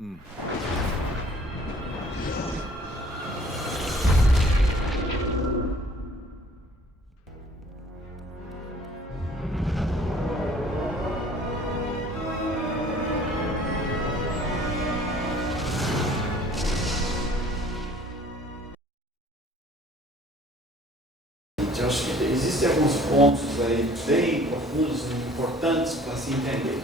Eu acho que existem alguns pontos aí bem profundos e importantes para se entender.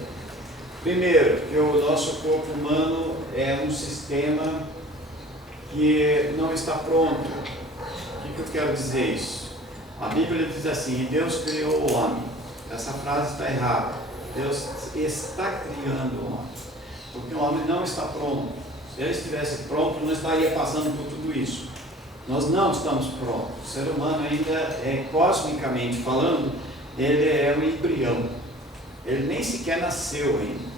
Primeiro, que o nosso corpo humano é um sistema que não está pronto. O que eu quero dizer isso? A Bíblia diz assim: Deus criou o homem. Essa frase está errada. Deus está criando o homem, porque o homem não está pronto. Se ele estivesse pronto, não estaria passando por tudo isso. Nós não estamos prontos. O ser humano ainda é, cosmicamente falando, ele é um embrião. Ele nem sequer nasceu ainda.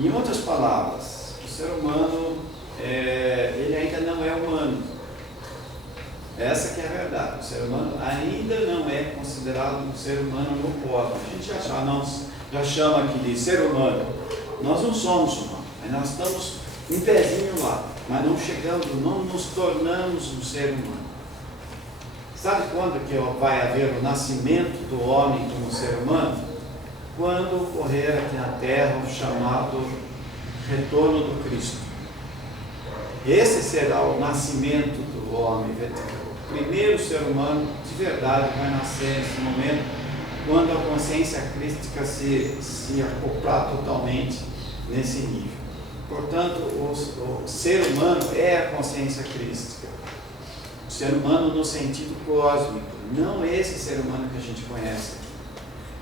Em outras palavras, o ser humano, ele ainda não é humano. Essa que é a verdade. O ser humano ainda não é considerado um ser humano no cosmos. A gente já chama aqui de ser humano. Nós não somos humanos, mas nós estamos um pezinho lá, mas não chegamos, não nos tornamos um ser humano. Sabe quando que vai haver o nascimento do homem como ser humano? Quando ocorrer aqui na Terra o chamado retorno do Cristo. Esse será o nascimento do homem. O primeiro ser humano de verdade vai nascer nesse momento, quando a consciência crística se acoplar totalmente nesse nível. Portanto, o ser humano é a consciência crística. O ser humano no sentido cósmico, não esse ser humano que a gente conhece aqui.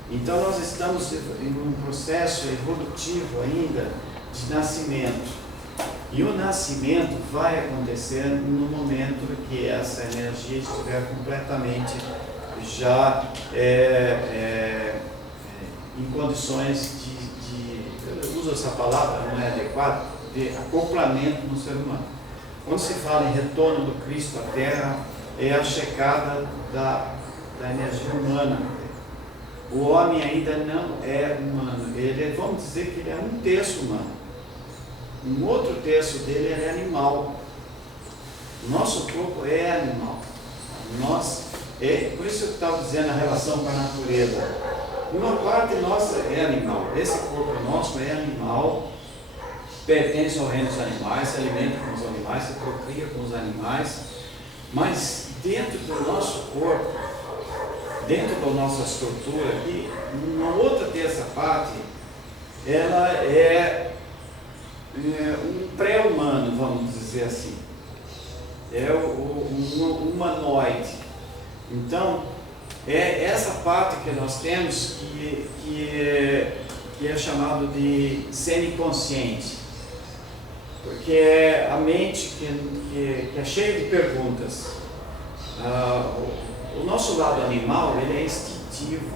Então nós estamos em um processo evolutivo ainda de nascimento. E o nascimento vai acontecer no momento que essa energia estiver completamente já em condições eu uso essa palavra, não é adequada, de acoplamento no ser humano. Quando se fala em retorno do Cristo à Terra, é a chegada da energia humana. O homem ainda não é humano. Ele, vamos dizer que ele é um terço humano. Um outro terço dele é animal. Nosso corpo é animal. Por isso eu estava dizendo a relação com a natureza. Uma parte nossa é animal. Esse corpo nosso é animal, pertence ao reino dos animais, se alimenta com os animais, se procria com os animais, mas dentro do nosso corpo, dentro da nossa estrutura aqui, uma outra terça parte, ela é um pré-humano, vamos dizer assim. É um humanoide. Então, é essa parte que nós temos que é chamado de semiconsciente, porque é a mente que é cheia de perguntas. O nosso lado animal, ele é instintivo,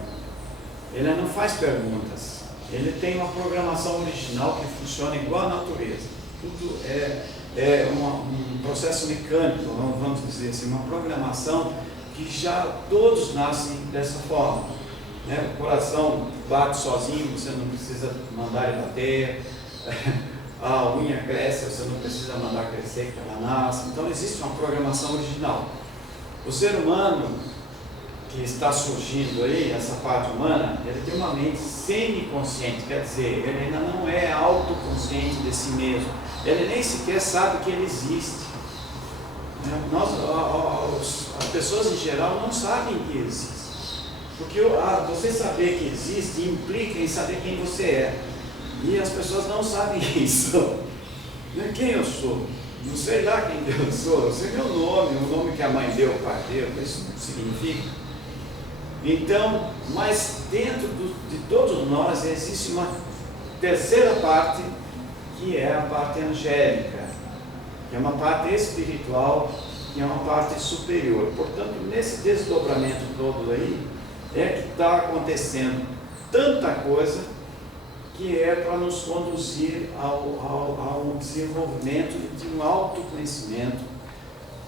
ele não faz perguntas, ele tem uma programação original que funciona igual à natureza. Tudo é um processo mecânico, vamos dizer assim, uma programação que já todos nascem dessa forma, né? O coração bate sozinho, você não precisa mandar ele bater, a unha cresce, você não precisa mandar crescer que ela nasce. Então existe uma programação original. O ser humano que está surgindo aí, essa parte humana, ele tem uma mente semiconsciente, quer dizer, ele ainda não é autoconsciente de si mesmo, ele nem sequer sabe que ele existe. As pessoas em geral não sabem que existe, porque você saber que existe implica em saber quem você é, e as pessoas não sabem isso. Quem eu sou? Não sei lá quem eu sou, eu sei meu nome, o nome que a mãe deu, o pai deu, isso não significa. Então, mas dentro de todos nós existe uma terceira parte, que é a parte angélica, que é uma parte espiritual, que é uma parte superior. Portanto, nesse desdobramento todo aí, é que está acontecendo tanta coisa que é para nos conduzir ao desenvolvimento de um autoconhecimento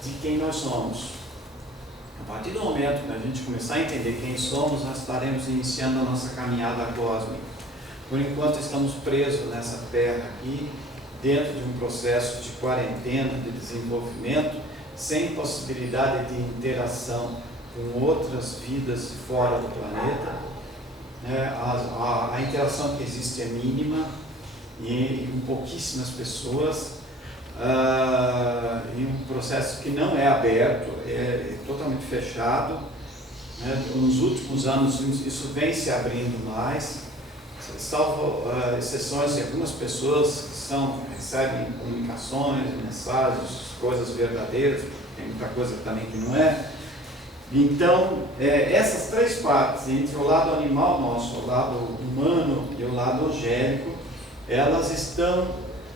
de quem nós somos. A partir do momento que a gente começar a entender quem somos, nós estaremos iniciando a nossa caminhada cósmica. Por enquanto estamos presos nessa terra aqui, dentro de um processo de quarentena, de desenvolvimento, sem possibilidade de interação com outras vidas fora do planeta, né? A interação que existe é mínima e com pouquíssimas pessoas, em um processo que não é aberto, é totalmente fechado, né? Nos últimos anos isso vem se abrindo mais, salvo exceções de algumas pessoas que recebem comunicações, mensagens, coisas verdadeiras, tem muita coisa também que não é. Então, essas três partes, entre o lado animal nosso, o lado humano e o lado angélico,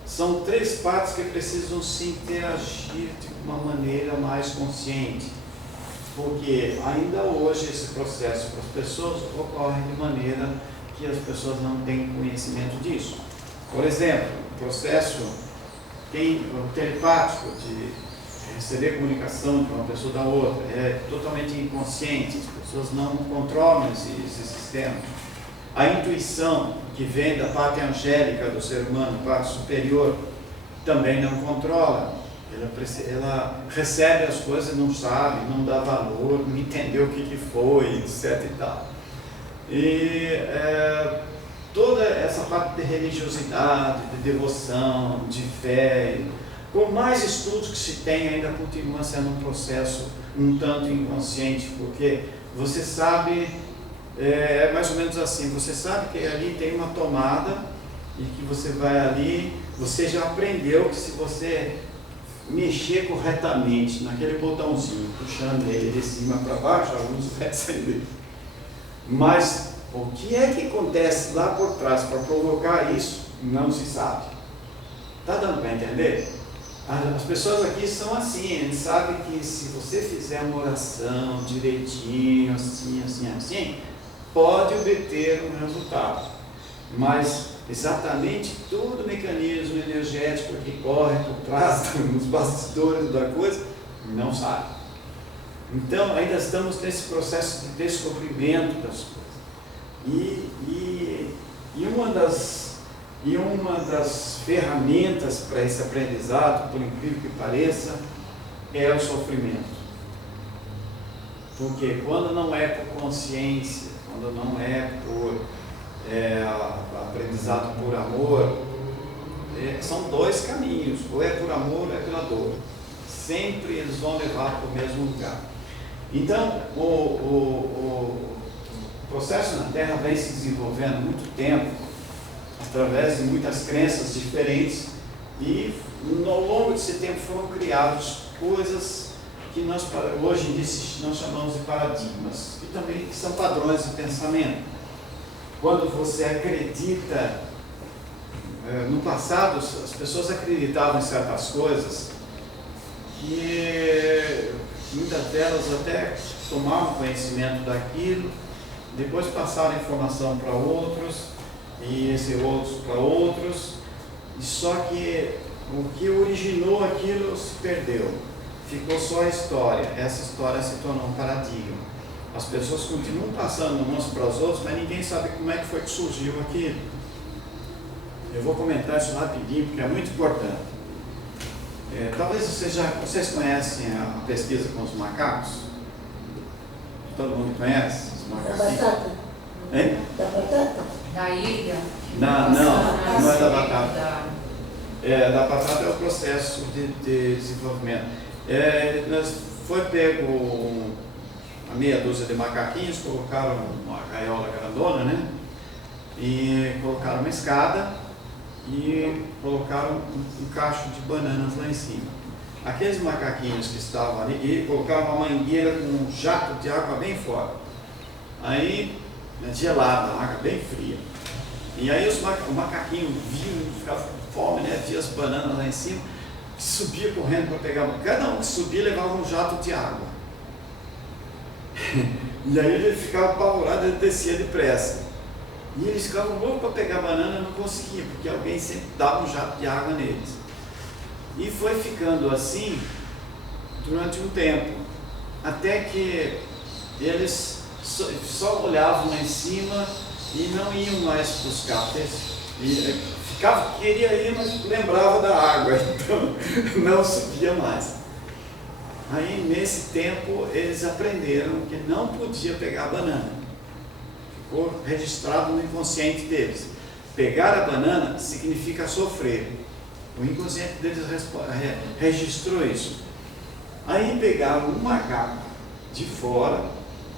são três partes que precisam se interagir de uma maneira mais consciente, porque ainda hoje esse processo para as pessoas ocorre de maneira que as pessoas não têm conhecimento disso. Por exemplo, o processo telepático de receber comunicação de uma pessoa da outra é totalmente inconsciente, as pessoas não controlam esse sistema. A intuição que vem da parte angélica do ser humano, parte superior, também não controla. Ela recebe as coisas, não sabe, não dá valor, não entendeu o que foi, etc. e tal. E toda essa parte de religiosidade, de devoção, de fé, por mais estudos que se tem, ainda continua sendo um processo um tanto inconsciente, porque você sabe, é mais ou menos assim, você sabe que ali tem uma tomada e que você vai ali, você já aprendeu que se você mexer corretamente naquele botãozinho, puxando ele de cima para baixo, a luz vai acender. Mas o que é que acontece lá por trás para provocar isso, não se sabe. Está dando para entender? As pessoas aqui são assim, eles sabem que se você fizer uma oração direitinho, assim, pode obter um resultado. Mas exatamente todo o mecanismo energético que corre por trás, nos bastidores da coisa, não sabe. Então, ainda estamos nesse processo de descobrimento das coisas. E uma das ferramentas para esse aprendizado, por incrível que pareça, é o sofrimento. Porque quando não é por consciência, quando não é por aprendizado por amor, são dois caminhos, ou é por amor ou é pela dor. Sempre eles vão levar para o mesmo lugar. Então, o processo na Terra vem se desenvolvendo há muito tempo, através de muitas crenças diferentes, e ao longo desse tempo foram criadas coisas que nós hoje em dia nós chamamos de paradigmas, que também são padrões de pensamento. Quando você acredita, no passado as pessoas acreditavam em certas coisas que muitas delas até tomavam conhecimento daquilo, depois passaram a informação para outros, e esse outros para outros, e só que o que originou aquilo se perdeu, ficou só a história. Essa história se tornou um paradigma. As pessoas continuam passando umas para as outras, mas ninguém sabe como é que foi que surgiu aquilo. Eu vou comentar isso rapidinho, porque é muito importante. Talvez vocês conhecem a pesquisa com os macacos? Todo mundo conhece os macacos? Da batata? Hein? Da batata? Da ilha? Não é da batata. Da batata é o processo de desenvolvimento. Foi pego uma meia dúzia de macaquinhos, colocaram uma gaiola grandona, né? E colocaram uma escada e colocaram um cacho de bananas lá em cima. Aqueles macaquinhos que estavam ali, e colocaram uma mangueira com um jato de água bem forte. Aí, gelada, a água bem fria. E aí o macaquinho viu, ficava com fome, né? Via as bananas lá em cima, subia correndo para pegar. Cada um que subia levava um jato de água. E aí ele ficava apavorado, ele descia depressa. E eles ficavam loucos para pegar banana, não conseguiam, porque alguém sempre dava um jato de água neles. E foi ficando assim durante um tempo, até que eles só olhavam lá em cima e não iam mais buscar. Queria ir, mas lembrava água, então não subia mais. Aí nesse tempo eles aprenderam que não podia pegar banana. Ficou registrado no inconsciente deles. Pegar a banana significa sofrer. O inconsciente deles registrou isso. Aí pegaram um macaco de fora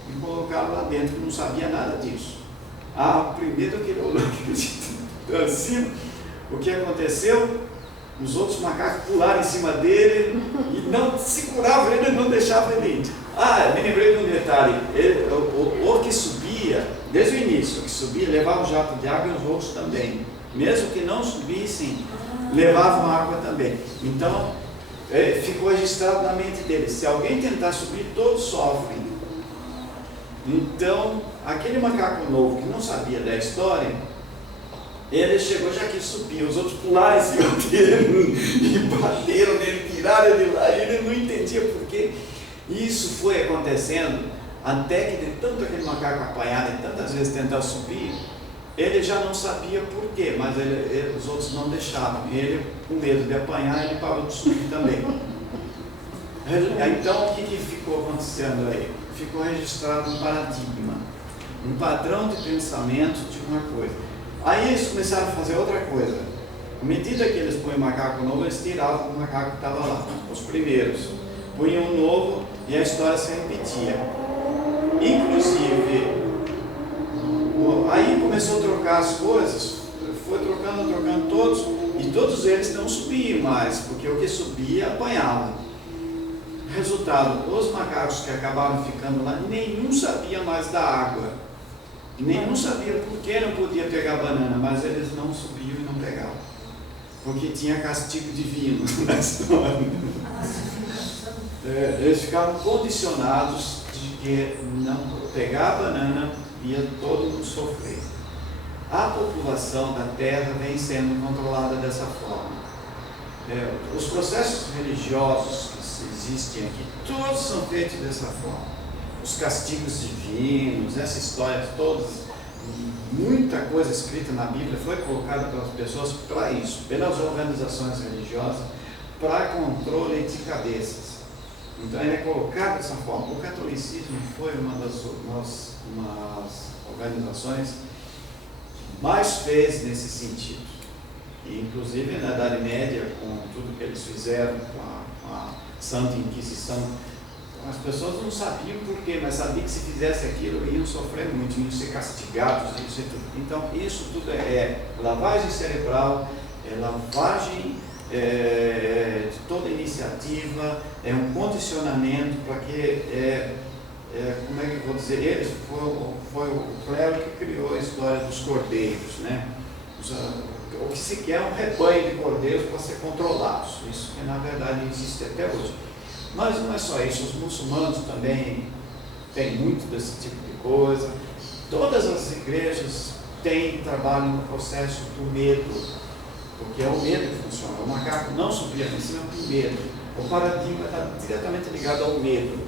e colocaram lá dentro, que não sabia nada disso. O primeiro que ele olhou assim, o que aconteceu? Os outros macacos pularam em cima dele e não seguravam ele, não deixavam ele ir. Me lembrei de um detalhe. O que subia, desde o início, o que subia levava um jato de água e os outros também. Mesmo que não subissem, levavam água também. Então, ficou registrado na mente deles. Se alguém tentar subir, todos sofrem. Então, aquele macaco novo que não sabia da história, ele chegou, já que subir, os outros pularam em cima dele e bateram nele, tiraram ele lá, e ele não entendia por quê. Isso foi acontecendo até que de tanto aquele macaco apanhar e tantas vezes tentar subir, ele já não sabia por quê, mas os outros não deixavam. Ele, com medo de apanhar, ele parou de subir também. Então, o que ficou acontecendo aí? Ficou registrado um paradigma, um padrão de pensamento de uma coisa. Aí eles começaram a fazer outra coisa. À medida que eles põem macaco novo, eles tiravam o macaco que estava lá, os primeiros. Punham um novo e a história se repetia. Inclusive, aí começou a trocar as coisas, foi trocando todos, e todos eles não subiam mais, porque o que subia apanhava. Resultado, os macacos que acabaram ficando lá, nenhum sabia mais da água. Nenhum sabia por que não podia pegar banana, mas eles não subiam e não pegavam. Porque tinha castigo divino na história. Eles ficaram condicionados de que não pegar banana ia todo mundo sofrer. A população da Terra vem sendo controlada dessa forma. Os processos religiosos que existem aqui, todos são feitos dessa forma. Os castigos divinos, essas histórias todas, muita coisa escrita na Bíblia foi colocada pelas pessoas para isso, pelas organizações religiosas, para controle de cabeças. Então ele é colocado dessa forma. O catolicismo foi uma das organizações que mais fez nesse sentido. E, inclusive na Idade Média, com tudo que eles fizeram com a Santa Inquisição, as pessoas não sabiam por quê, mas sabiam que se fizesse aquilo iam sofrer muito, iam ser castigados, isso e tudo. Então isso tudo é lavagem cerebral, é lavagem de toda iniciativa, é um condicionamento para que, como é que eu vou dizer, eles foi o clero que criou a história dos cordeiros, né? O que se quer é um rebanho de cordeiros para ser controlados, isso que na verdade existe até hoje. Mas não é só isso, os muçulmanos também têm muito desse tipo de coisa. Todas as igrejas trabalham no processo do medo, porque é o medo que funciona. O macaco não subia em cima do medo. O paradigma está diretamente ligado ao medo.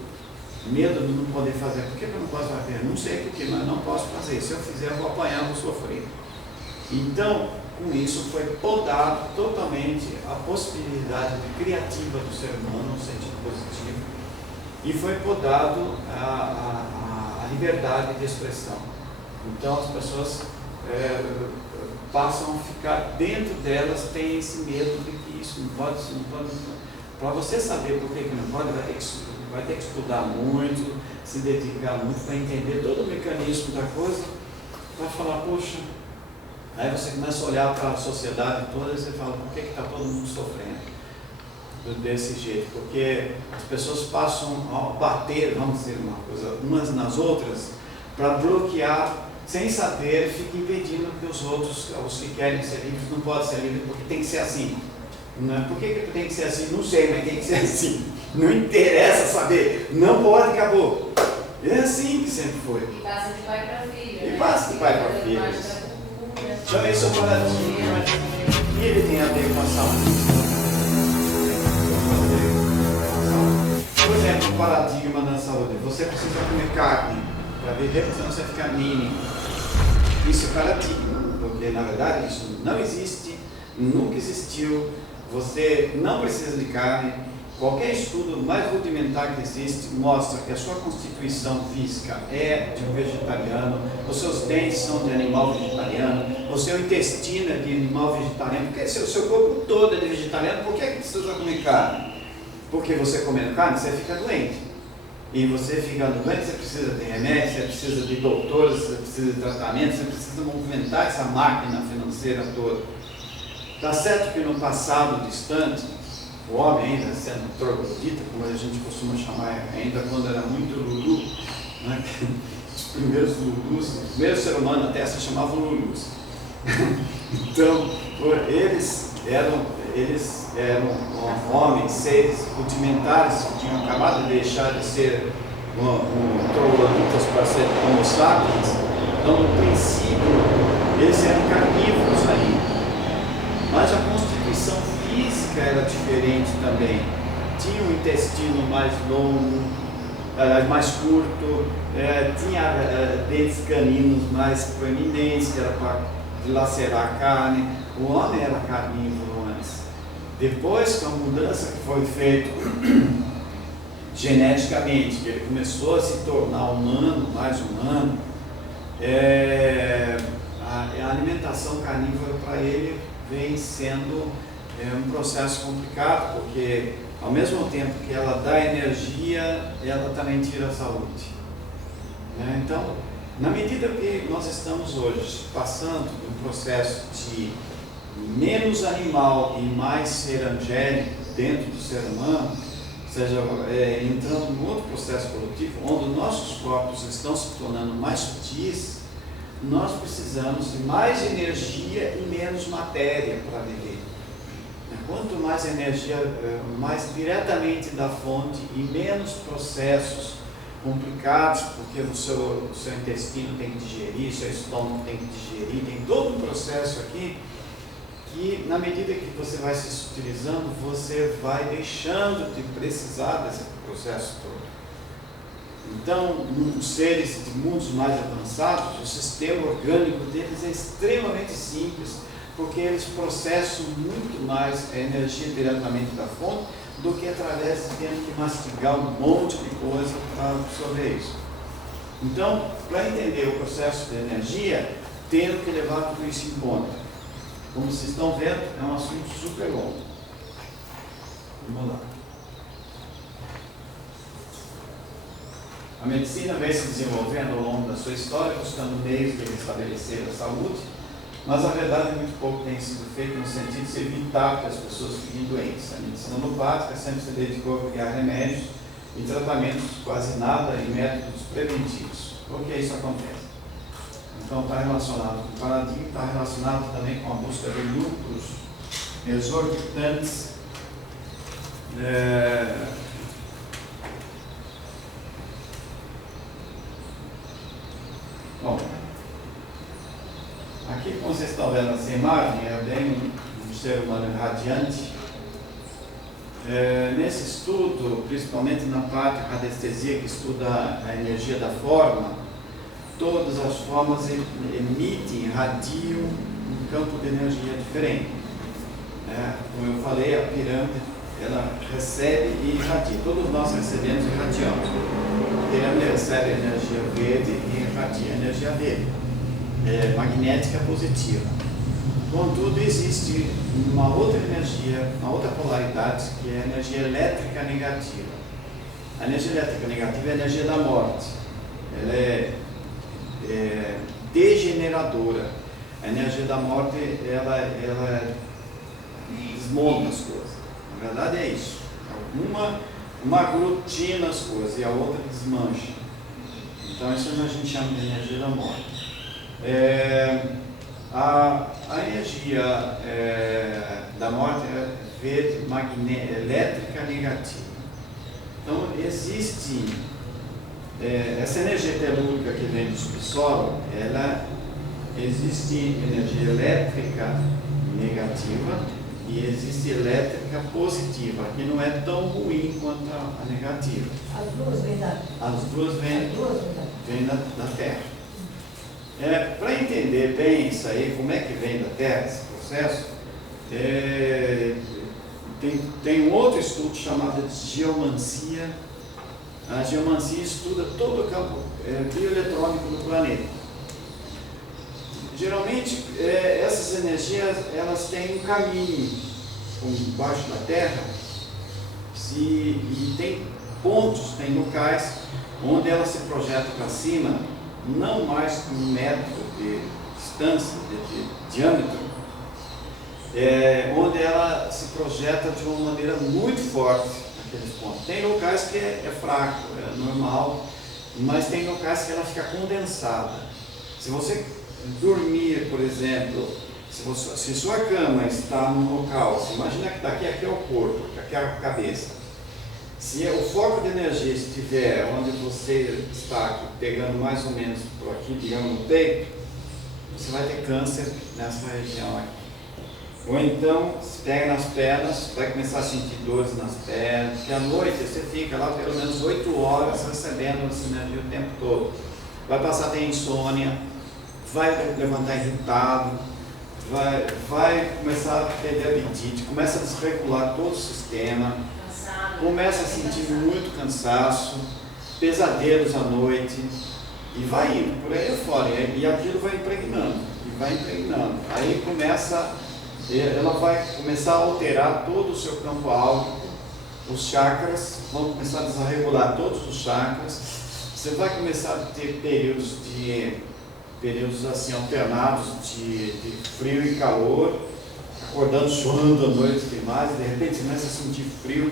Medo de não poder fazer. Por que eu não posso fazer? Não sei por que, mas não posso fazer. Se eu fizer, eu vou apanhar, vou sofrer. Então, com isso, foi podado totalmente a possibilidade criativa do ser humano, no sentido positivo, e foi podado a liberdade de expressão. Então, as pessoas passam a ficar dentro delas, tem esse medo de que isso não pode. Para você saber por que não pode, vai ter que estudar muito, se dedicar muito para entender todo o mecanismo da coisa, para falar, poxa. Aí você começa a olhar para a sociedade toda e você fala, por que está todo mundo sofrendo desse jeito? Porque as pessoas passam a bater, vamos dizer uma coisa, umas nas outras, para bloquear, sem saber, fica impedindo que os outros, os que querem ser livres, não podem ser livres, porque tem que ser assim. Não, por que tem que ser assim? Não sei, mas tem que ser assim. Não interessa saber, não pode, acabou. É assim que sempre foi. E passa de pai para filho. E passa de pai para filho. Chama isso de paradigma. E ele tem a ver com a saúde. Por exemplo, o paradigma na saúde. Você precisa comer carne para viver, senão você fica anímico. Isso é paradigma, porque na verdade isso não existe, nunca existiu. Você não precisa de carne. Qualquer estudo mais rudimentar que existe mostra que a sua constituição física é de um vegetariano, os seus dentes são de animal vegetariano, o seu intestino é de animal vegetariano, porque o seu corpo todo é de vegetariano. Por que precisa comer carne? Porque você comendo carne, você fica doente. E você ficando doente, você precisa de remédio, você precisa de doutores, você precisa de tratamento, você precisa movimentar essa máquina financeira toda. Está certo que no passado distante, o homem ainda sendo troglodita, como a gente costuma chamar, ainda quando era muito lulu, né? Os primeiros lulus, o primeiro ser humano até se chamavam lulus. Então, eles eram homens, seres rudimentares que tinham acabado de deixar de ser trogloditas para ser homo sapiens. Então, no princípio, eles eram carnívoros ainda. Mas a constituição física era diferente também. Tinha um intestino mais longo, mais curto, tinha dentes caninos mais proeminentes, que era para dilacerar a carne. O homem era carnívoro antes. Depois, com a mudança que foi feita geneticamente, que ele começou a se tornar humano, mais humano, a alimentação carnívora para ele vem sendo um processo complicado, porque ao mesmo tempo que ela dá energia, ela também tira a saúde. Então, na medida que nós estamos hoje passando de um processo de menos animal e mais ser angélico dentro do ser humano, ou seja, entrando num outro processo evolutivo, onde nossos corpos estão se tornando mais sutis, nós precisamos de mais energia e menos matéria para viver. Quanto mais energia, mais diretamente da fonte e menos processos complicados, porque o seu intestino tem que digerir, seu estômago tem que digerir, tem todo um processo aqui que, na medida que você vai se sutilizando, você vai deixando de precisar desse processo todo. Então, nos seres de mundos mais avançados, o sistema orgânico deles é extremamente simples, porque eles processam muito mais a energia diretamente da fonte do que através de ter que mastigar um monte de coisa para absorver isso. Então, para entender o processo de energia, tenho que levar tudo isso em conta. Como vocês estão vendo, é um assunto super longo. Vamos lá. A medicina vem se desenvolvendo ao longo da sua história, buscando meios de restabelecer a saúde, mas a verdade é muito pouco tem sido feito no sentido de evitar que as pessoas fiquem doentes. A medicina alopática sempre se dedicou a criar remédios e tratamentos, quase nada em métodos preventivos. Por que isso acontece? Então está relacionado com o paradigma, está relacionado também com a busca de lucros exorbitantes. Bom, aqui como vocês estão vendo essa imagem, é bem um ser humano radiante. Nesse estudo, principalmente na parte da radiestesia, que estuda a energia da forma, todas as formas emitem, irradiam um campo de energia diferente. Como eu falei, a pirâmide, ela recebe e irradia. Todos nós recebemos e irradiamos. A pirâmide recebe energia verde e irradia energia verde. Magnética positiva. Contudo, existe uma outra energia, uma outra polaridade, que é a energia elétrica negativa. A energia elétrica negativa é a energia da morte. Ela é degeneradora. A energia da morte, ela desmonta as coisas. Na verdade é isso. Uma aglutina as coisas e a outra desmancha. Então isso a gente chama de energia da morte. A energia da morte é verde elétrica negativa. Então existe essa energia telúrica que vem do subsolo, existe energia elétrica negativa e existe elétrica positiva, que não é tão ruim quanto a negativa. As duas vêm da vem da Terra. Para entender bem isso aí, como é que vem da Terra, esse processo, Tem um outro estudo chamado de geomancia. A geomancia estuda todo o campo bioeletrônico do planeta. Geralmente, essas energias elas têm um caminho embaixo da Terra e tem pontos, tem locais onde ela se projeta para cima, não mais que 1 metro de distância, de diâmetro, onde ela se projeta de uma maneira muito forte naqueles pontos. Tem locais que é fraco, é normal, mas tem locais que ela fica condensada. Se você dormir, por exemplo, se sua cama está num local, você imagina que daqui aqui é o corpo, aqui é a cabeça. Se o foco de energia estiver onde você está aqui, pegando mais ou menos por aqui, digamos no peito, você vai ter câncer nessa região aqui. Ou então, se pega nas pernas, vai começar a sentir dores nas pernas, porque à noite você fica lá pelo menos 8 horas recebendo essa energia o tempo todo. Vai passar a ter insônia, vai levantar irritado, vai começar a perder apetite, começa a desregular todo o sistema, começa a sentir muito cansaço, pesadelos à noite, e vai indo por aí fora, e aquilo vai impregnando, aí ela vai começar a alterar todo o seu campo áurico, os chakras vão começar a desregular todos os chakras, você vai começar a ter períodos assim alternados de frio e calor, acordando, suando à noite e mais, de repente você começa a sentir frio.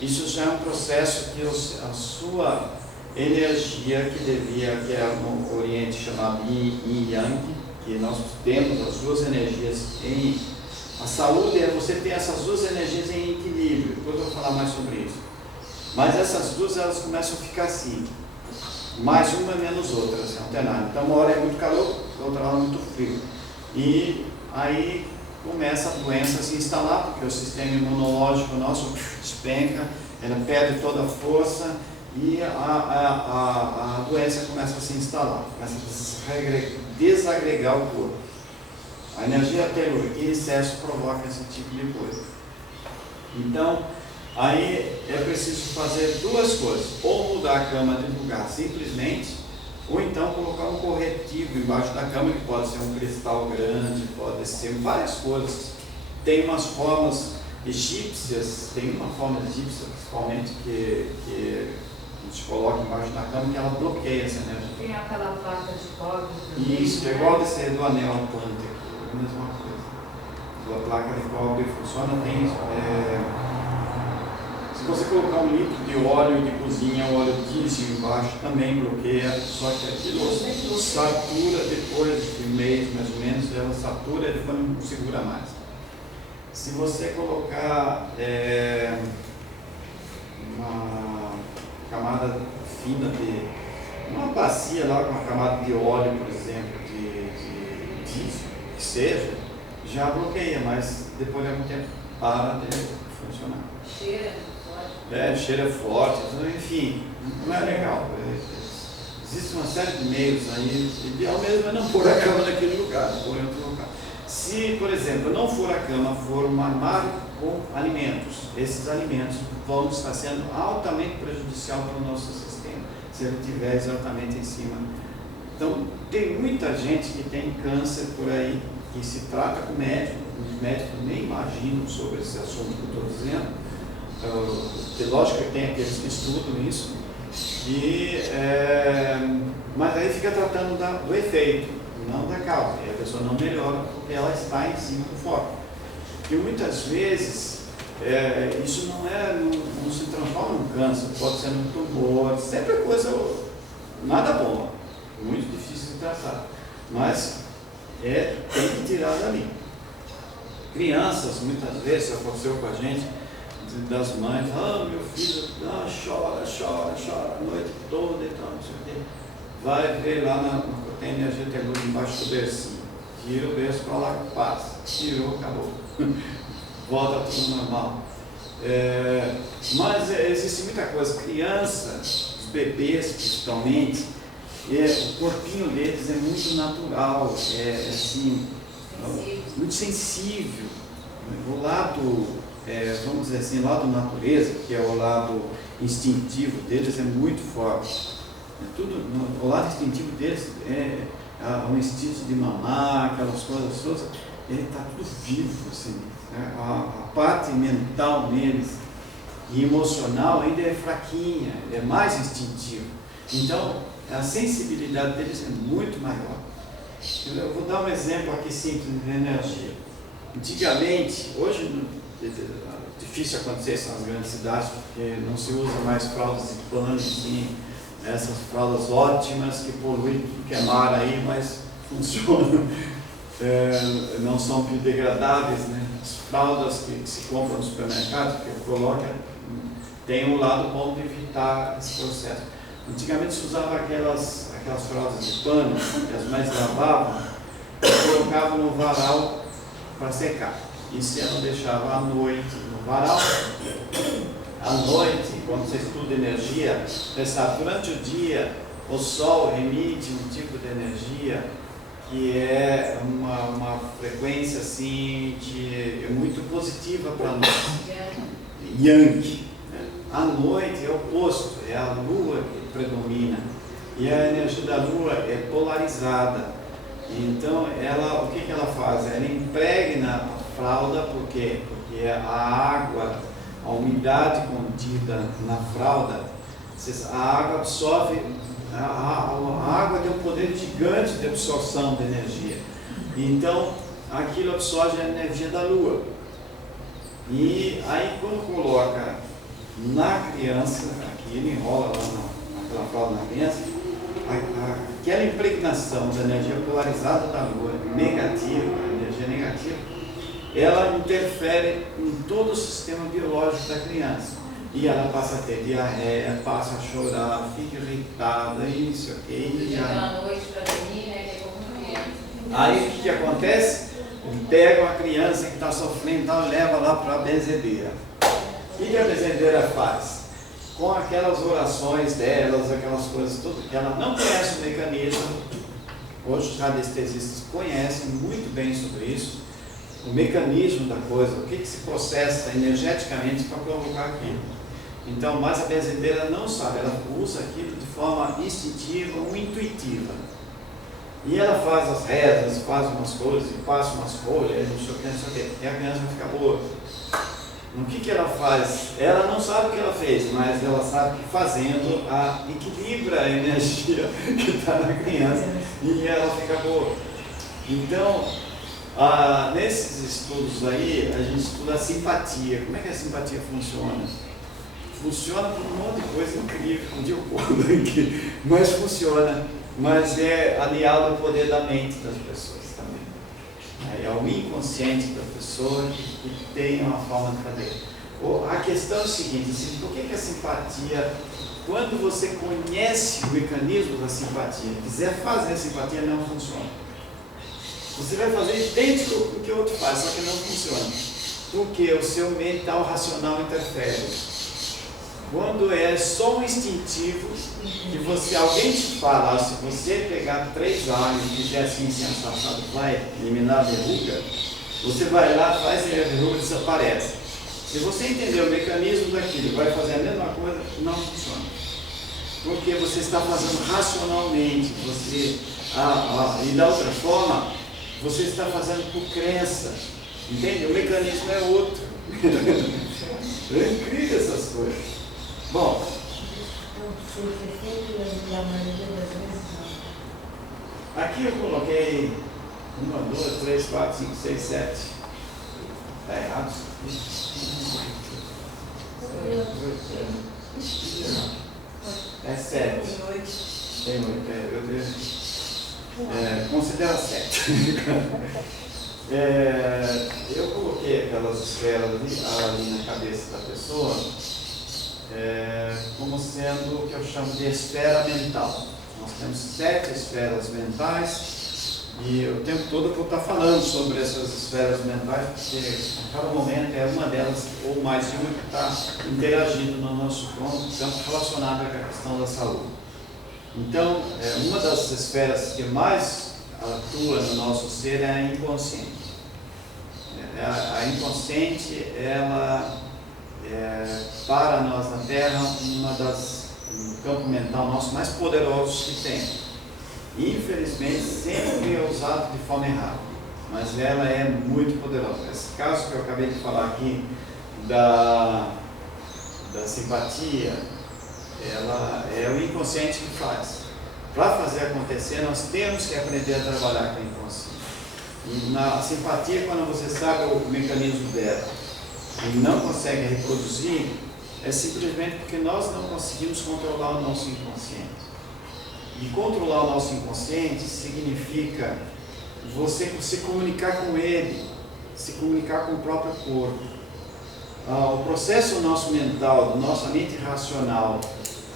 Isso já é um processo que a sua energia, que é no Oriente chamado Yin e Yang, que nós temos as duas energias a saúde é você ter essas duas energias em equilíbrio, depois eu vou falar mais sobre isso. Mas essas duas elas começam a ficar assim, mais uma menos outra, assim, alternada. Então uma hora é muito calor, outra hora é muito frio. E aí começa a doença a se instalar, porque o sistema imunológico nosso despenca, ela perde toda a força e a doença começa a se instalar, começa a desagregar o corpo. A energia telúrica em excesso provoca esse tipo de coisa. Então, aí é preciso fazer duas coisas, ou mudar a cama de lugar simplesmente, ou então colocar um corretivo embaixo da cama, que pode ser um cristal grande, pode ser várias coisas. Tem umas formas egípcias, tem uma forma egípcia principalmente que a gente coloca embaixo da cama que ela bloqueia essa energia. Tem aquela placa de cobre também. Isso, é igual desse do anel atlântico, é a mesma coisa. A placa de cobre funciona, se você colocar um litro de óleo de cozinha, óleo diesel embaixo, também bloqueia, só que aquilo satura depois de um mês, mais ou menos, ela satura e depois não segura mais. Se você colocar uma camada fina uma bacia lá com uma camada de óleo, por exemplo, de diesel, que seja, já bloqueia, mas depois de algum tempo para de funcionar. Cheiro é forte, enfim, não é legal. Existe uma série de meios aí, o ideal mesmo é não pôr a cama naquele lugar, pôr em outro lugar. Se, por exemplo, não for a cama, for um armário com alimentos, esses alimentos vão estar sendo altamente prejudicial para o nosso sistema, se ele estiver exatamente em cima. Então, tem muita gente que tem câncer por aí, que se trata com médico, os médicos nem imaginam sobre esse assunto que eu estou dizendo. Lógico que tem aqueles que estudam isso, mas aí fica tratando do efeito, não da causa, e a pessoa não melhora porque ela está em cima do foco. E muitas vezes isso não se transforma num câncer, pode ser num tumor, sempre é coisa nada boa, muito difícil de tratar, mas tem que tirar dali. Crianças, muitas vezes, isso aconteceu com a gente, das mães, meu filho chora a noite toda, então, não sei o quê. Vai ver lá tem energia telúrica embaixo do bercinho, tira o berço para lá, passa, tirou, acabou, volta tudo normal. Mas existe muita coisa, crianças, os bebês principalmente, o corpinho deles é muito natural, assim, muito sensível. O lado vamos dizer assim, o lado natureza, que é o lado instintivo deles, é muito forte. O lado instintivo deles é o instinto de mamar, aquelas coisas todas, ele está tudo vivo, assim, né? A parte mental deles e emocional ainda é fraquinha, é mais instintivo. Então, a sensibilidade deles é muito maior. Eu vou dar um exemplo aqui simples de energia. Antigamente, hoje é difícil acontecer isso nas grandes cidades, porque não se usa mais fraldas de pano, assim, essas fraldas ótimas que poluem tudo que é mar aí, mas funcionam, não são biodegradáveis, né? As fraldas que se compram no supermercado, que coloca, tem um lado bom de evitar esse processo. Antigamente se usava aquelas fraldas de pano, que as mães lavavam, e colocavam no varal para secar. Isso ela deixava à noite no varal. À noite, quando você estuda energia, você sabe, durante o dia o sol emite um tipo de energia que é uma frequência assim que é muito positiva para nós. Yang. À noite é o oposto, é a lua que predomina. E a energia da lua é polarizada. Então, o que ela faz? Ela impregna a fralda, por quê? Porque a água, a umidade contida na fralda, a água absorve, a água tem um poder gigante de absorção de energia. Então, aquilo absorve a energia da lua. E aí, quando coloca na criança, aqui ele enrola lá naquela fralda na criança, aquela impregnação da energia polarizada da lua, negativa, energia negativa, ela interfere em todo o sistema biológico da criança. E ela passa a ter diarreia, passa a chorar, fica irritada, isso, aqui. Aí o que acontece? Pega uma criança que está sofrendo, então leva lá para a benzedeira. O que a benzedeira faz? Com aquelas orações delas, aquelas coisas todas, que ela não conhece o mecanismo. Hoje os radiestesistas conhecem muito bem sobre isso, o mecanismo da coisa, o que se processa energeticamente para provocar aquilo. Então, mas a benzedeira não sabe, ela usa aquilo de forma instintiva ou intuitiva. E ela faz as rezas, faz umas coisas, passa umas folhas, não sei o que, e a criança vai ficar boa. O que ela faz? Ela não sabe o que ela fez, mas ela sabe que fazendo equilibra a energia que está na criança e ela fica boa. Então, nesses estudos aí, a gente estuda a simpatia. Como é que a simpatia funciona? Funciona por um monte de coisa incrível, um dia eu conto aqui, mas funciona, mas é aliado ao poder da mente das pessoas também. É o inconsciente da pessoa que tem uma forma de fazer. A questão é o seguinte, assim, por que a simpatia, quando você conhece o mecanismo da simpatia, quiser fazer a simpatia, não funciona. Você vai fazer idêntico ao que o outro faz, só que não funciona. Porque o seu mental racional interfere. Quando é só um instintivo, que alguém te fala, se você pegar 3 alhos e fizer assim, assado, vai eliminar a verruga, você vai lá, faz e a verruga desaparece. Se você entender o mecanismo daquilo, vai fazer a mesma coisa, não funciona. Porque você está fazendo racionalmente, e da outra forma, você está fazendo por crença. Entende? O mecanismo é outro. É incrível essas coisas. Bom, aqui eu coloquei 1, 2, 3, 4, 5, 6, 7. Está errado? É 7. Tem 8. Considera 7. Eu coloquei aquelas esferas ali na cabeça da pessoa. Como sendo o que eu chamo de esfera mental. Nós temos 7 esferas mentais e o tempo todo eu vou estar falando sobre essas esferas mentais, porque a cada momento é uma delas ou mais de uma que está interagindo no nosso campo relacionado com a questão da saúde. Então, uma das esferas que mais atua no nosso ser é a inconsciente. a inconsciente, ela para nós na Terra, um campo mental nosso mais poderoso que tem. Infelizmente, sempre é usado de forma errada, mas ela é muito poderosa. Esse caso que eu acabei de falar aqui, da simpatia, ela é o inconsciente que faz. Para fazer acontecer, nós temos que aprender a trabalhar com o inconsciente. E na simpatia, quando você sabe o mecanismo dela e não consegue reproduzir, é simplesmente porque nós não conseguimos controlar o nosso inconsciente. E controlar o nosso inconsciente significa você se comunicar com ele, se comunicar com o próprio corpo. O processo nosso mental, nossa mente racional,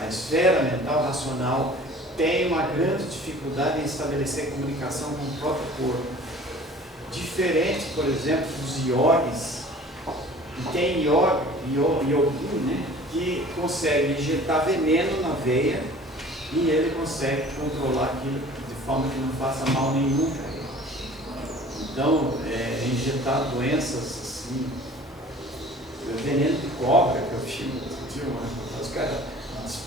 a esfera mental racional, tem uma grande dificuldade em estabelecer comunicação com o próprio corpo. Diferente, por exemplo, dos yogis, que tem yogi, né, que consegue injetar veneno na veia e ele consegue controlar aquilo de forma que não faça mal nenhum para ele. Então, injetar doenças assim, veneno de cobra, que eu tinha os caras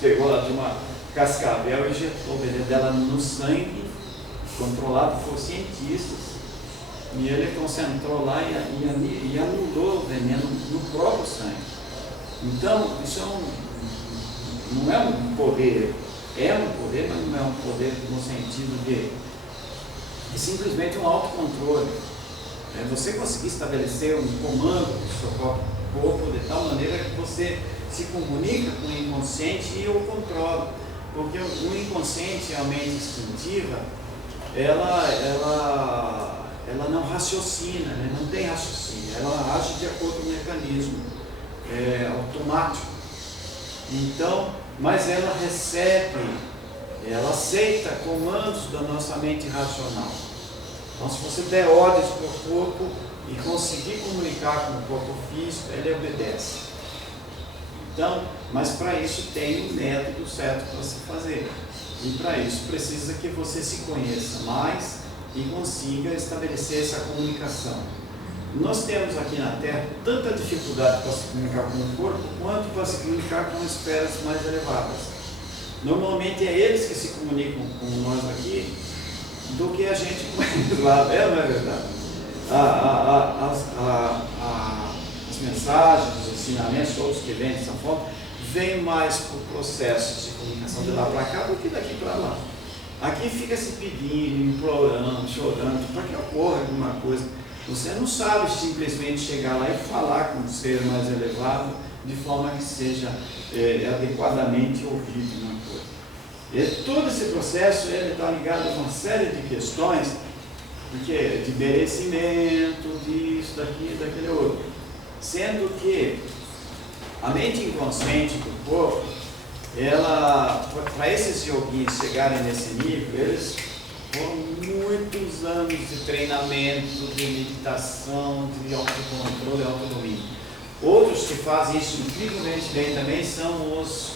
pegou lá de uma cascavel e injetou o veneno dela no sangue, controlado por cientistas, e ele concentrou lá e anulou o veneno no próprio sangue. Então, isso não é um poder, mas não é um poder no sentido de simplesmente um autocontrole. Você conseguir estabelecer um comando do seu próprio corpo de tal maneira que você se comunica com o inconsciente e o controla. Porque o inconsciente, a mente instintiva, ela não raciocina, né? Não tem raciocínio, ela age de acordo com o mecanismo automático. Então, mas ela recebe, ela aceita comandos da nossa mente racional. Então, se você der ordens para o corpo e conseguir comunicar com o corpo físico, ele obedece. Então, mas para isso tem um método certo para se fazer. E para isso precisa que você se conheça mais e consiga estabelecer essa comunicação. Nós temos aqui na Terra tanta dificuldade para se comunicar com o corpo, quanto para se comunicar com esferas mais elevadas. Normalmente é eles que se comunicam com nós aqui, do que a gente com eles lá. Não é verdade? As mensagens, os ensinamentos, todos que vêm dessa forma, vêm mais por processos de comunicação de lá para cá do que daqui para lá. Aqui fica se pedindo, implorando, chorando, para que ocorra alguma coisa. Você não sabe simplesmente chegar lá e falar com um ser mais elevado de forma que seja adequadamente ouvido uma coisa. E todo esse processo está ligado a uma série de questões, porque de merecimento, disso, daquele outro. Sendo que a mente inconsciente do corpo, para esses yogis chegarem nesse nível, eles foram muitos anos de treinamento, de meditação, de autocontrole e autodomínio. Outros que fazem isso incrivelmente bem também são os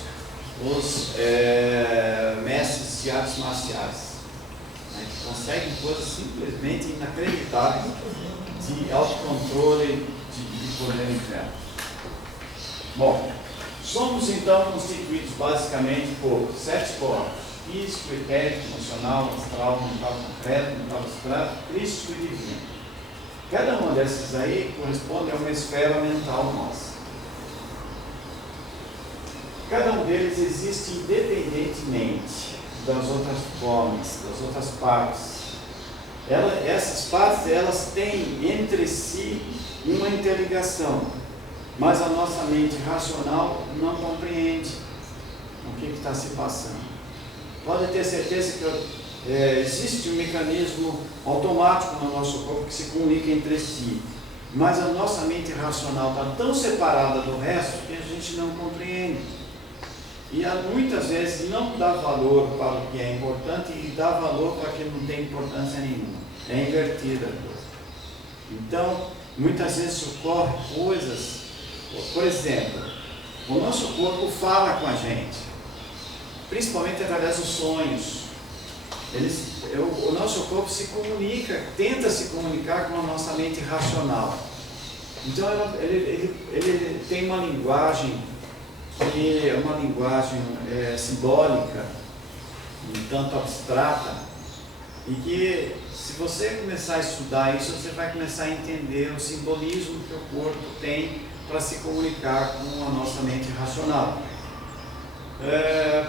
mestres de artes marciais, né, que conseguem coisas simplesmente inacreditáveis de autocontrole, de poder interno. Bom, somos então constituídos basicamente por 7 corpos: físico, etérico, emocional, astral, mental concreto, mental abstrato, crístico e divino. Cada um desses aí corresponde a uma esfera mental nossa. Cada um deles existe independentemente das outras formas, das outras partes. Essas partes, elas têm entre si uma interligação, mas a nossa mente racional não compreende o que está se passando. Pode ter certeza que existe um mecanismo automático no nosso corpo que se comunica entre si, mas a nossa mente racional está tão separada do resto que a gente não compreende. E muitas vezes não dá valor para o que é importante e dá valor para o que não tem importância nenhuma. É invertida a coisa. Então, muitas vezes ocorrem coisas, por exemplo, o nosso corpo fala com a gente, principalmente através dos sonhos. O nosso corpo se comunica, tenta se comunicar com a nossa mente racional. Então ele tem uma linguagem que é uma linguagem simbólica, um tanto abstrata, e que se você começar a estudar isso, você vai começar a entender o simbolismo que o corpo tem para se comunicar com a nossa mente racional.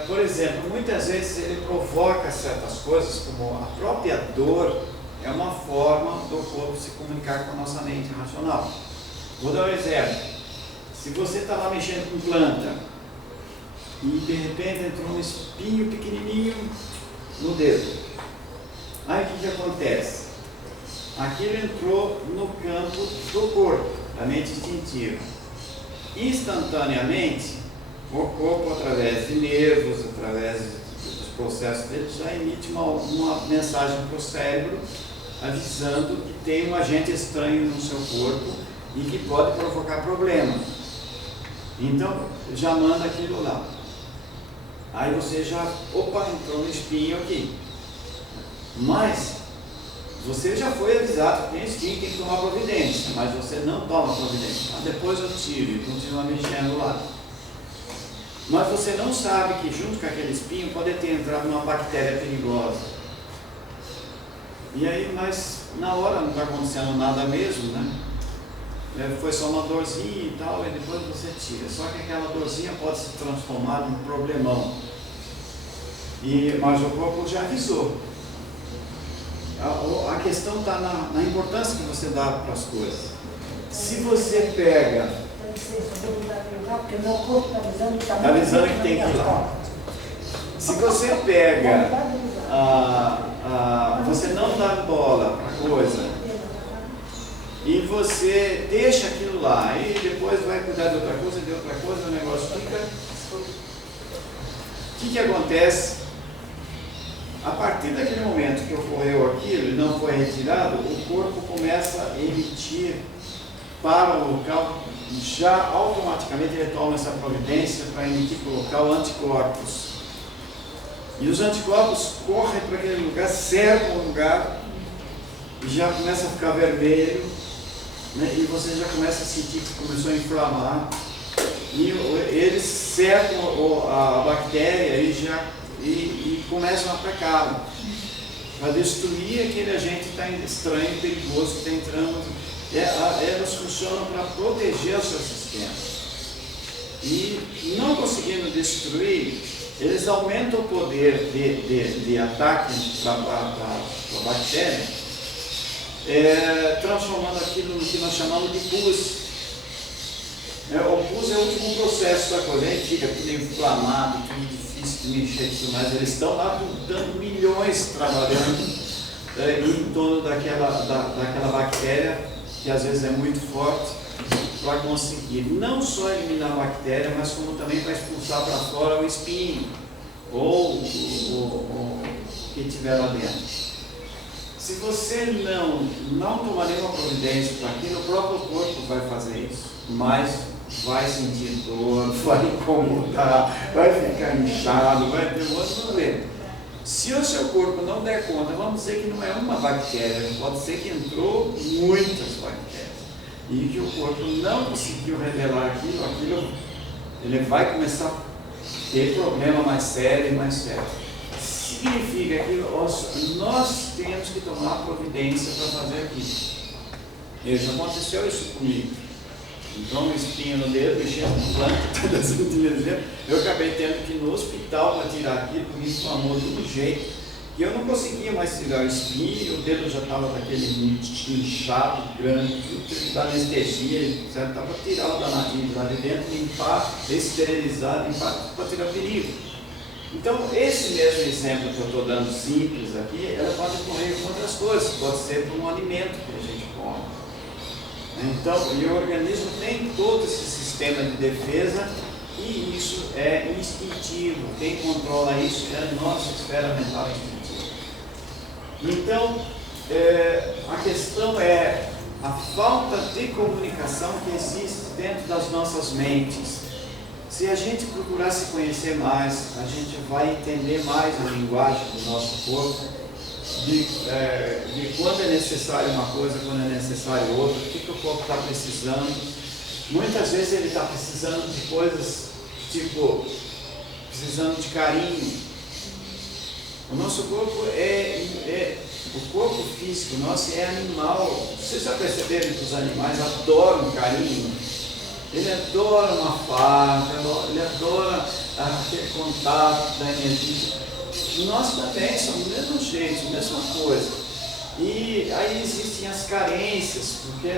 Por exemplo, muitas vezes ele provoca certas coisas, como a própria dor é uma forma do corpo se comunicar com a nossa mente racional. Vou dar um exemplo. Se você está lá mexendo com planta e de repente entrou um espinho pequenininho no dedo, aí o que acontece? Aquilo entrou no campo do corpo, da mente instintiva. Instantaneamente, o corpo, através de nervos, através dos processos dele, já emite uma mensagem para o cérebro avisando que tem um agente estranho no seu corpo e que pode provocar problemas. Então, já manda aquilo lá. Aí você já, entrou no espinho aqui. Mas, você já foi avisado que tem espinho, tem que tomar providência, mas você não toma providência. Mas depois eu tiro e continua mexendo lá. Mas você não sabe que junto com aquele espinho pode ter entrado uma bactéria perigosa. E aí, mas na hora não está acontecendo nada mesmo, né? Foi só uma dorzinha e tal, e depois você tira. Só que aquela dorzinha pode se transformar num problemão. Mas o corpo já avisou. A questão está na importância que você dá para as coisas. Se você pega... Está avisando que tem que ir lá. Se você pega, você não dá bola para a coisa, e você deixa aquilo lá, e depois vai cuidar de outra coisa, o negócio fica... O que acontece? A partir daquele momento que ocorreu aquilo e não foi retirado, o corpo começa a emitir para o local, já automaticamente ele toma essa providência para emitir para o local anticorpos. E os anticorpos correm para aquele lugar, cercam o lugar e já começa a ficar vermelho, né? E você já começa a sentir que começou a inflamar. E eles cercam a bactéria e começam a atacá-la para destruir aquele agente estranho, perigoso que está entrando. Elas funcionam para proteger o seu sistema. E não conseguindo destruir, eles aumentam o poder de ataque para a bactéria, transformando aquilo no que nós chamamos de pus. O pus é o último processo da coisa, a gente fica tudo inflamado, tudo difícil de mexer e tudo mais. Eles estão lá dando milhões trabalhando em torno daquela bactéria, que às vezes é muito forte, para conseguir não só eliminar a bactéria, mas como também para expulsar para fora o espinho ou o que tiver lá dentro. Se você não tomar nenhuma providência para aquilo, o próprio corpo vai fazer isso, mas vai sentir dor, vai incomodar, vai ficar inchado, vai ter um outro problema. Se o seu corpo não der conta, vamos dizer que não é uma bactéria, pode ser que entrou muitas bactérias e que o corpo não conseguiu revelar aquilo, ele vai começar a ter problema mais sério e mais sério. Significa que nós temos que tomar providência para fazer aquilo. Já aconteceu isso comigo. Entrou um espinho no dedo, mexendo com planta, eu acabei tendo que ir no hospital para tirar aquilo, porque me inflamou de um jeito que eu não conseguia mais tirar o espinho, o dedo já estava daquele inchado grande, tudo da anestesia, estava para tirar o danadinho lá de dentro, limpar, esterilizar, limpar para tirar perigo. Então, esse mesmo exemplo que eu estou dando simples aqui, ela pode ocorrer com outras coisas, pode ser por um alimento que a gente come. Então, e o organismo tem todo esse sistema de defesa e isso é instintivo. Quem controla isso é a nossa esfera mental instintiva. Então, a questão é a falta de comunicação que existe dentro das nossas mentes. Se a gente procurar se conhecer mais, a gente vai entender mais a linguagem do nosso corpo de quando é necessário uma coisa, quando é necessário outra, o que o corpo está precisando. Muitas vezes ele está precisando de coisas tipo, precisando de carinho. O nosso corpo o corpo físico nosso é animal. Vocês já perceberam que os animais adoram carinho? Ele adora uma farda, ele adora aquele contato da energia. Nós também somos do mesmo jeito, mesma coisa. E aí existem as carências, porque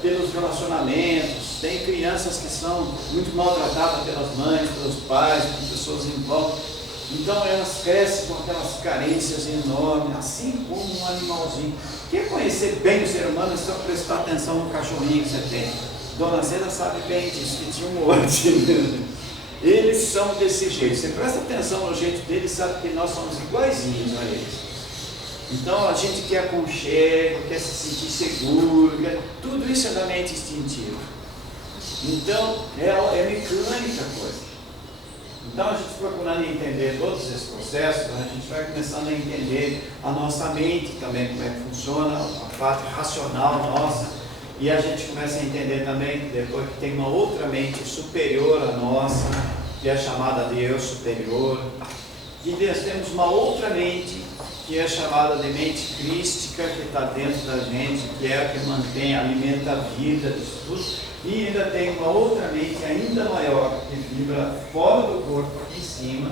pelos relacionamentos, tem crianças que são muito maltratadas pelas mães, pelos pais, por pessoas em volta. Então elas crescem com aquelas carências enormes, assim como um animalzinho. Quer conhecer bem o ser humano é só prestar atenção no cachorrinho que você tem. Dona Seda sabe bem disso, que tinha um monte. Eles são desse jeito. Você presta atenção no jeito deles, sabe que nós somos iguaizinhos a eles. Então a gente quer aconchego, quer se sentir seguro, tudo isso é da mente instintiva. Então é mecânica a coisa. Então a gente procurando entender todos esses processos, a gente vai começando a entender a nossa mente também, como é que funciona, a parte racional nossa, e a gente começa a entender também que depois que tem uma outra mente superior à nossa, que é chamada de eu superior, e nós temos uma outra mente que é chamada de mente crística, que está dentro da gente, que é a que mantém, alimenta a vida disso tudo. E ainda tem uma outra mente ainda maior, que vibra fora do corpo, aqui em cima,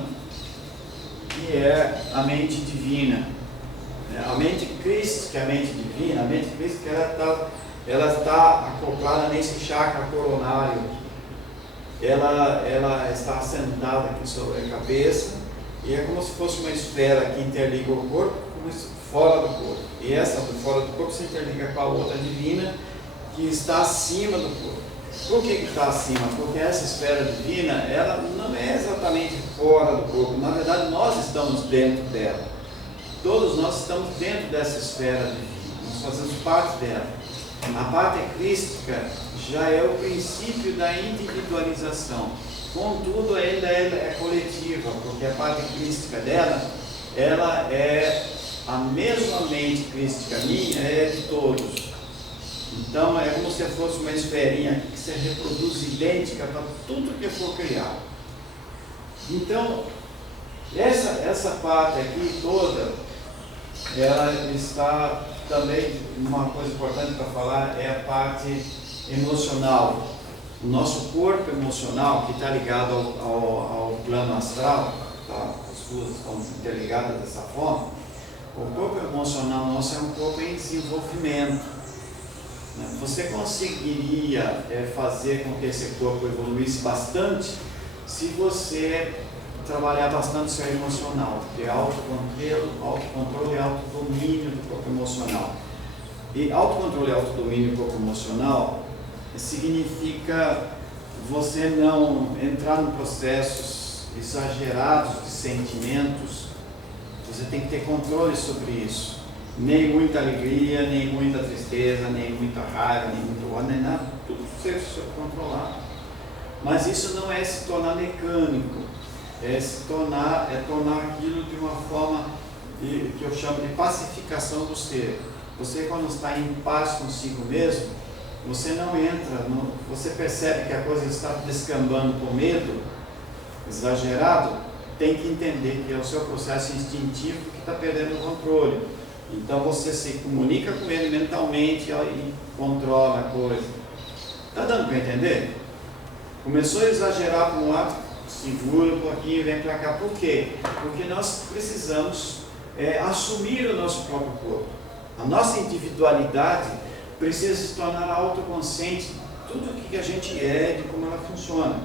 que é a mente divina. A mente crística, a mente divina, a mente crística, ela está acoplada nesse chakra coronário. Ela está sentada aqui sobre a cabeça, e é como se fosse uma esfera que interliga o corpo fora do corpo. E essa do fora do corpo se interliga com a outra divina, que está acima do corpo. Por que está acima? Porque essa esfera divina, ela não é exatamente fora do corpo. Na verdade, nós estamos dentro dela. Todos nós estamos dentro dessa esfera divina. Nós fazemos parte dela. A parte crística já é o princípio da individualização. Contudo, ainda é coletiva, porque a parte crística dela, ela é a mesma mente crística minha, é de todos. Então é como se fosse uma esferinha que se reproduz idêntica para tudo que for criado. Então, essa parte aqui toda, ela está também, uma coisa importante para falar, é a parte emocional. O nosso corpo emocional, que está ligado ao plano astral, tá? As duas estão interligadas dessa forma. O corpo emocional nosso é um corpo em desenvolvimento. Você conseguiria fazer com que esse corpo evoluísse bastante se você trabalhar bastante o seu emocional, ter autocontrole e autodomínio do corpo emocional. E autocontrole e autodomínio do corpo emocional significa você não entrar em processos exagerados de sentimentos. Você tem que ter controle sobre isso. Nem muita alegria, nem muita tristeza, nem muita raiva, nem muito ódio, nem nada, tudo você controlar. Mas isso não é se tornar mecânico, é tornar aquilo de uma forma que eu chamo de pacificação do ser. Você, quando está em paz consigo mesmo, você não entra, você percebe que a coisa está descambando com medo exagerado, tem que entender que é o seu processo instintivo que está perdendo o controle. Então você se comunica com ele mentalmente e controla a coisa. Está dando para entender? Começou a exagerar para um lado, segura um pouquinho e vem para cá. Por quê? Porque nós precisamos assumir o nosso próprio corpo. A nossa individualidade precisa se tornar autoconsciente de tudo o que a gente é, de como ela funciona.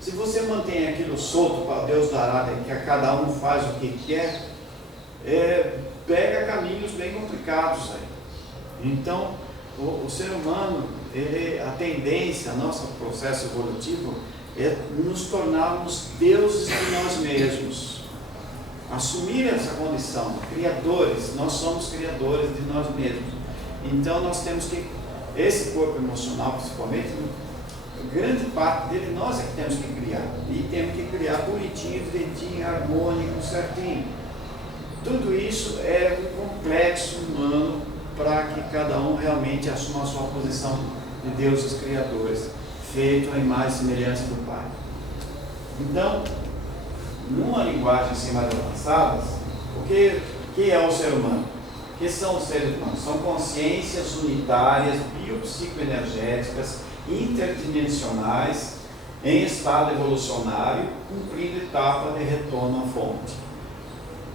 Se você mantém aquilo solto para Deus dará, que a cada um faz o que quer, pega caminhos bem complicados aí. Então, o ser humano, a tendência, nosso processo evolutivo, é nos tornarmos deuses de nós mesmos. Assumir essa condição, criadores, nós somos criadores de nós mesmos. Então nós temos que, esse corpo emocional principalmente, grande parte dele nós é que temos que criar. E temos que criar bonitinho, direitinho, harmônico, certinho. tudo isso é um complexo humano para que cada um realmente assuma a sua posição de deuses criadores, feito à imagem e semelhança do Pai. Então, numa linguagem assim mais avançada, o que é o ser humano? O que são os seres humanos? São consciências unitárias, biopsicoenergéticas, interdimensionais, em estado evolucionário, cumprindo etapa de retorno à fonte.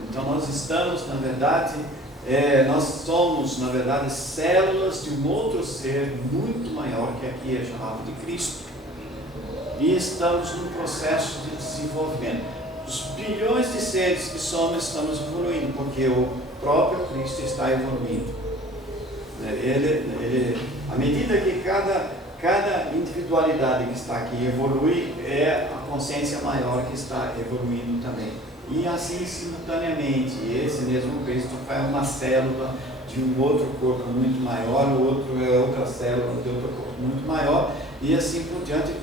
Então nós estamos, na verdade, nós somos, na verdade, células de um outro ser muito maior, que aqui é chamado de Cristo, e estamos num processo de desenvolvimento. Os bilhões de seres que somos, estamos evoluindo, porque o próprio Cristo está evoluindo. À medida que cada individualidade que está aqui evolui, é a consciência maior que está evoluindo também. E assim, simultaneamente, esse mesmo Cristo é uma célula de um outro corpo muito maior, o outro é outra célula de outro corpo muito maior, e assim por diante,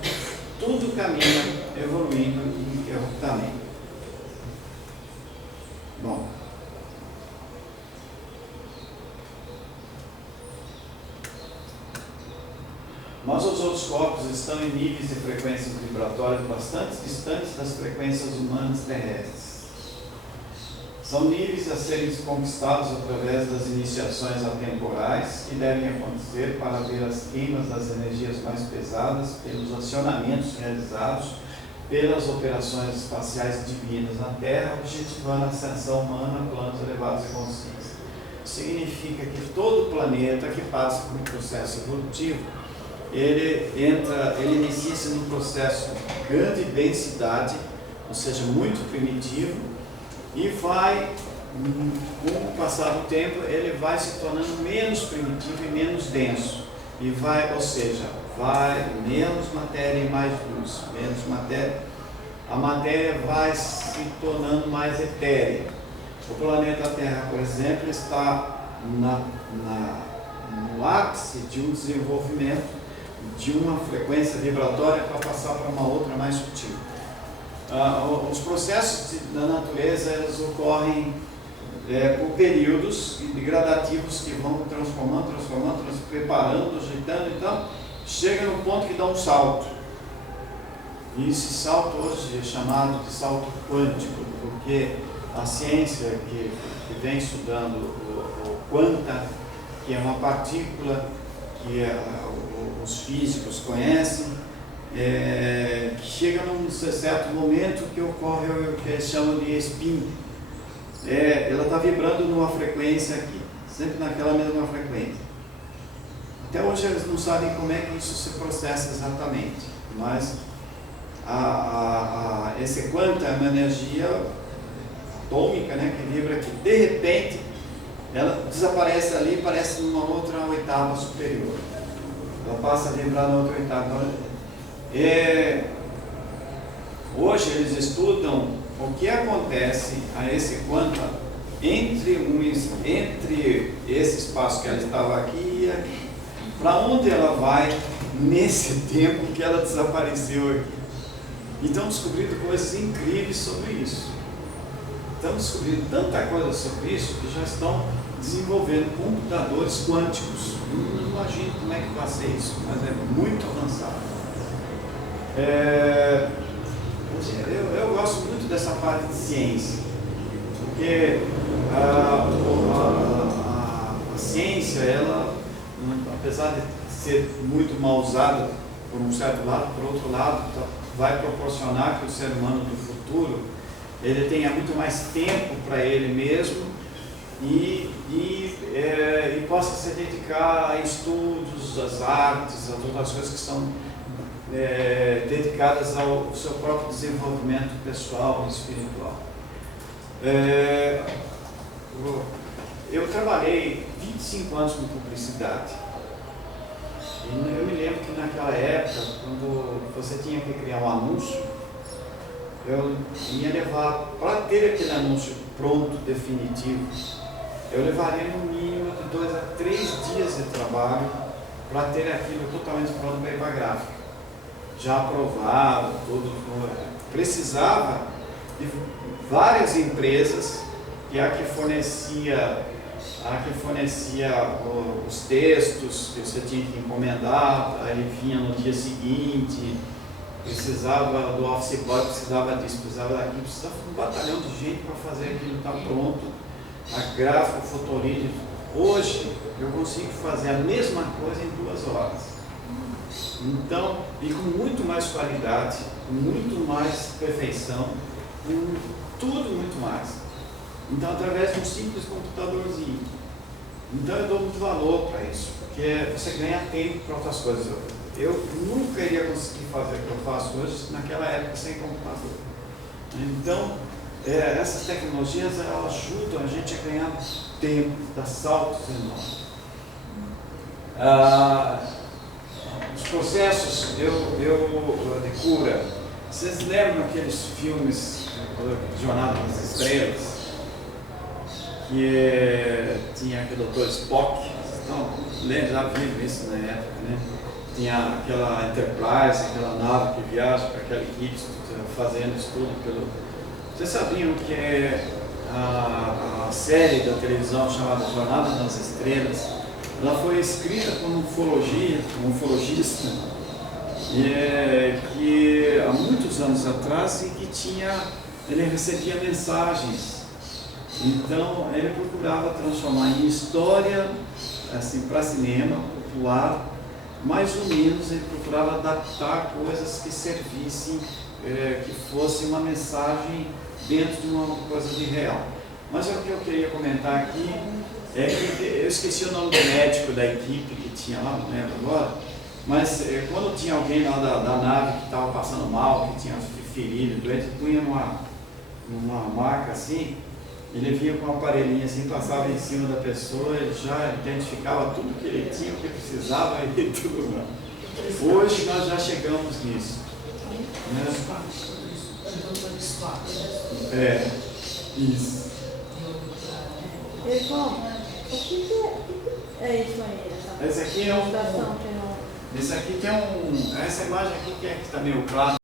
tudo caminha evoluindo ininterruptamente. Bom, mas os outros corpos estão em níveis de frequências vibratórias bastante distantes das frequências humanas terrestres. São níveis a serem conquistados através das iniciações atemporais que devem acontecer para ver as queimas das energias mais pesadas pelos acionamentos realizados pelas operações espaciais divinas na Terra, objetivando a ascensão humana a planos elevados de consciência. Significa que todo planeta que passa por um processo evolutivo, ele inicia-se num processo de grande densidade, ou seja, muito primitivo, e vai, com o passar do tempo, ele vai se tornando menos primitivo e menos denso. E vai, ou seja, vai menos matéria e mais luz, menos matéria. A matéria vai se tornando mais etérea. O planeta Terra, por exemplo, está no ápice de um desenvolvimento de uma frequência vibratória para passar para uma outra mais sutil. Os processos da natureza, eles ocorrem por períodos gradativos que vão transformando, preparando, ajeitando, então chega no ponto que dá um salto. E esse salto hoje é chamado de salto quântico, porque a ciência que vem estudando o quanta, que é uma partícula que os físicos conhecem, que chega num certo momento que ocorre o que eles chamam de spin. Ela está vibrando numa frequência aqui, sempre naquela mesma frequência. Até hoje eles não sabem como é que isso se processa exatamente, mas esse quanta é uma energia atômica, né, que vibra aqui. De repente, ela desaparece ali e aparece numa outra oitava superior. Ela passa a vibrar na outra oitava. Hoje eles estudam o que acontece a esse quanta entre esse espaço que ela estava aqui e aqui. Para onde ela vai nesse tempo que ela desapareceu aqui? E estão descobrindo coisas incríveis sobre isso. Estão descobrindo tanta coisa sobre isso que já estão desenvolvendo computadores quânticos. Não imagino como é que vai ser isso, mas é muito avançado. Eu gosto muito dessa parte de ciência, porque a ciência, ela, apesar de ser muito mal usada por um certo lado, por outro lado, vai proporcionar que o ser humano do futuro ele tenha muito mais tempo para ele mesmo e possa se dedicar a estudos, às artes, às outras coisas que são dedicadas ao seu próprio desenvolvimento pessoal e espiritual. Eu trabalhei 25 anos com publicidade. E eu me lembro que naquela época, quando você tinha que criar um anúncio, eu ia levar, para ter aquele anúncio pronto, definitivo, eu levaria no mínimo de 2 a 3 dias de trabalho para ter aquilo totalmente pronto para ir para a gráfica. Já aprovado, tudo. Precisava de várias empresas que é a que fornecia os textos que você tinha que encomendar, aí vinha no dia seguinte, precisava do office boy, precisava disso, precisava daquilo, precisava de um batalhão de gente para fazer aquilo estar pronto, a gráfica, o fotorídeo. Hoje eu consigo fazer a mesma coisa em 2 horas. Então, e com muito mais qualidade, com muito mais perfeição, com tudo muito mais. Então, através de um simples computadorzinho. Então, eu dou muito valor para isso, porque você ganha tempo para outras coisas. Eu nunca iria conseguir fazer o que eu faço hoje naquela época sem computador. Então, essas tecnologias elas ajudam a gente a ganhar tempo, dar saltos enormes. Os processos de cura, vocês lembram aqueles filmes Jornada nas Estrelas? Que tinha aquele Dr. Spock, já viram isso na época, né? Tinha aquela Enterprise, aquela nave que viaja com aquela equipe fazendo estudo pelo... Vocês sabiam que a série da televisão chamada Jornada nas Estrelas, ela foi escrita por um ufologista, que há muitos anos atrás e que ele recebia mensagens. Então ele procurava transformar em história, assim, para cinema popular, mais ou menos ele procurava adaptar coisas que servissem, que fosse uma mensagem dentro de uma coisa de real. Mas o que eu queria comentar aqui é que eu esqueci o nome do médico da equipe que tinha lá, não lembro agora, mas quando tinha alguém lá da nave que estava passando mal, que tinha ferido, doente, punha numa maca assim, ele vinha com um aparelhinho assim, passava em cima da pessoa, ele já identificava tudo que ele tinha, o que precisava e tudo mais. Hoje nós já chegamos nisso. Né? Isso. Irmão, o que é isso aí? Esse aqui é essa imagem aqui que está meio claro